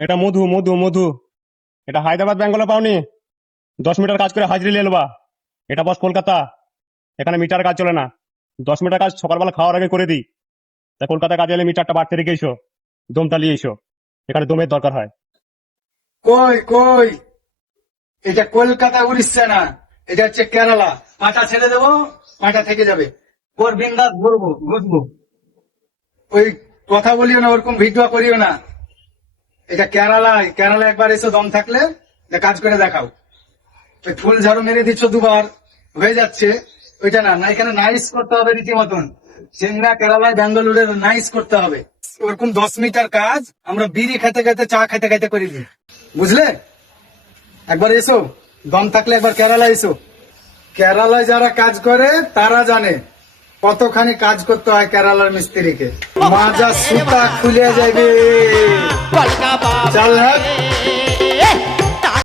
এটা মধু মধু মধু। এটা হায়দ্রাবাদ বেঙ্গলে পাওনি। 10 মিটার কাজ করে হাজিরি লেলবা। এটা বস কলকাতা। এখানে মিটার কাজ চলে না। 10 মিটার কাজ সকালবেলা খাওয়ার আগে করে দিই। তা কলকাতা কাজে এলে মিটারটা বাড়তে রেখে এসো। দম তালিয়ে এসো। এখানে দমের দরকার হয়। কই কই, এটা কলকাতা উড়িষ্যা না, এটা হচ্ছে কেরালা। পাটা ছেড়ে দেবো, পাটা থেকে যাবে। ওর বিন্দাস ঘুরবো ঘুরবো। ওই কথা বলিও না, ওরকম ভিডিও করিও না। এটা কেরালায়, কেরালা একবার এসো দম থাকলে কাজ করে দেখাও। ওই ফুল ঝাড়ু মেরে দিচ্ছ দুবার, হয়ে যাচ্ছে। ওইটা না, এখানে নাইস করতে হবে রীতিমতন। চেঙ্গা কেরালায় ব্যাঙ্গালুরের নাইস করতে হবে। ওরকম 10 মিটার কাজ আমরা বিড়ি খেতে খেতে, চা খেতে খেতে করি দিই। বুঝলে? একবার এসো, দম থাকলে একবার কেরালা এসো। কেরালায় যারা কাজ করে তারা জানে কতখানি কাজ করতে হয় কেরালার মিস্ত্রিকে। মাজা সুতা খুলে যাবে। চাল হাত।